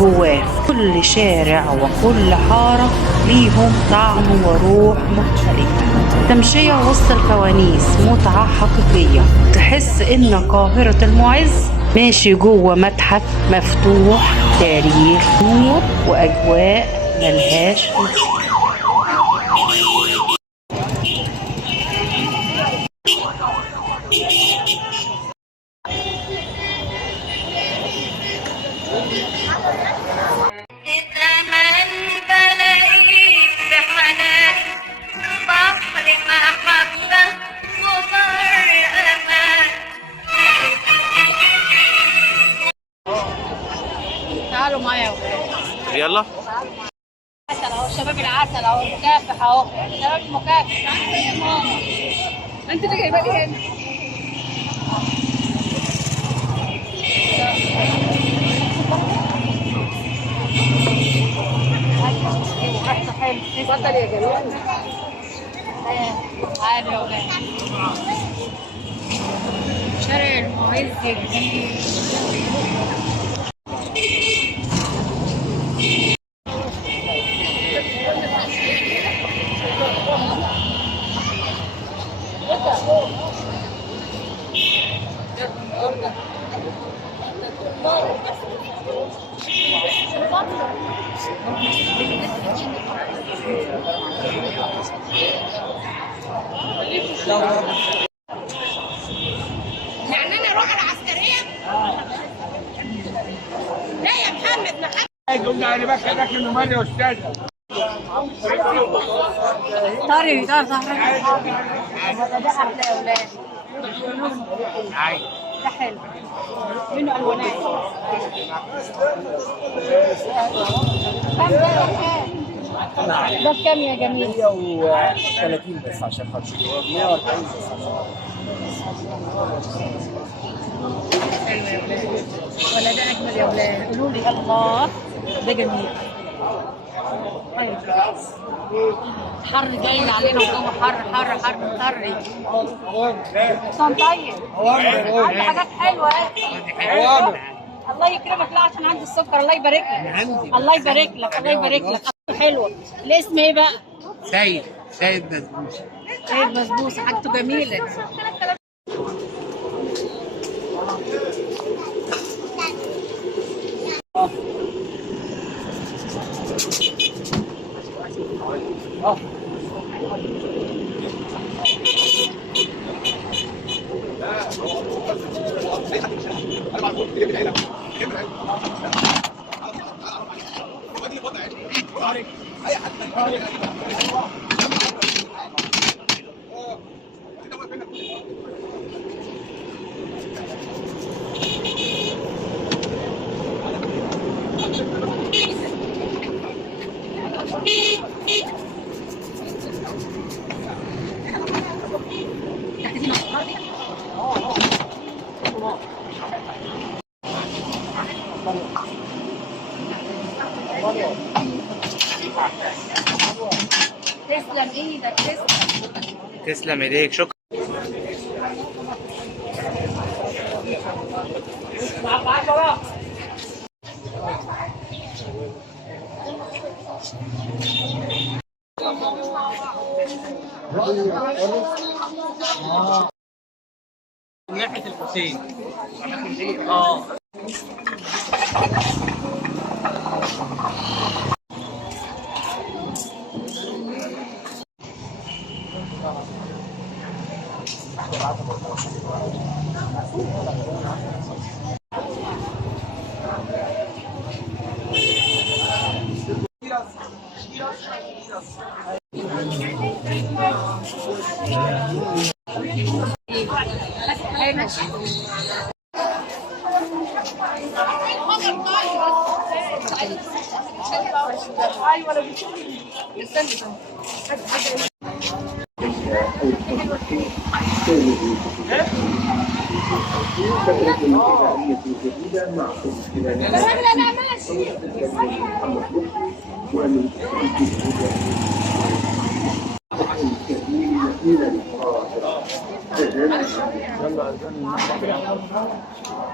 جواه. كل شارع وكل حارة ليهم طعم وروح مختلف. تمشية وسط الفوانيس متعة حقيقية، تحس إن قاهرة المعز ماشي جوه متحف مفتوح، تاريخ، نور وأجواء ملهاش مثيل. تعالوا معايا يا ولاد. يلا. عسل اهو، شباب العسل اهو، مكافح اهو، شباب المكافح. تعالوا يا ماما، انت اللي جايبه لي هنا. اتفضل يا جميل. تعالوا يا ولاد. شارع المعز جديد. يعني انا اروح العسكريه؟ لا يا محمد قلنا انا بس لك انه مالي يا استاذ. طري ده صحيح. ده احلى يا ولاد. ده حلو منه الوانات. كم ده بكام؟ ده بكام يا جميل؟ 130 بس عشان خاطر 140 بس حلو يا ولاد. ولا ده اجمل يا ولاد؟ قولوا لي الله. ده جميل. طيب حر جاي علينا وجو حر حر حر مطري. كان طيب. عندي حاجات حلوه اهي. الله يكرمك. لا عشان عندي السكر. الله يبارك لك. الله يبارك لك. الله يبارك لك. حلوه. الاسم ايه بقى؟ سيد بسبوسه. سيد بسبوسه. حاجته جميله. تسلم ايدك. تسلم ايديك. شكرا. من ناحيه الحسين.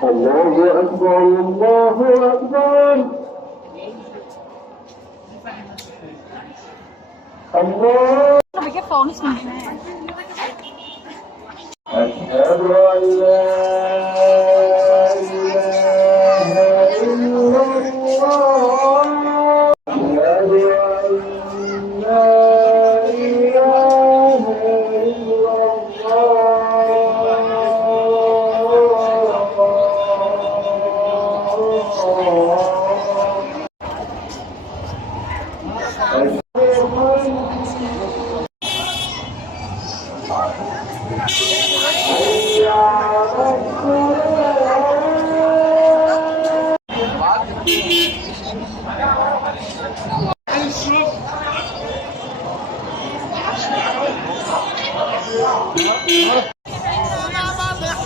الله أكبر الله أكبر انا بجيب فوانيس من هناك. أشهد أن لا إله إلا الله أشهد أن لا إله إلا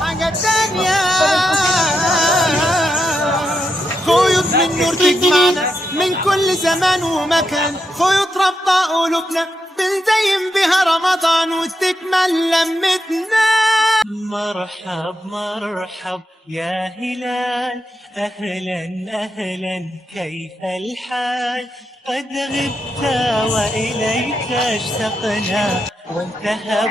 حاجة تانية خيوط من نور تجمعنا من كل زمان ومكان، خيوط رابطة قلوبنا بنزين بها رمضان وتكمل لمتنا. مرحب مرحب يا هلال، أهلا أهلا كيف الحال؟ قد غبت وإليك اشتقنا وانتهى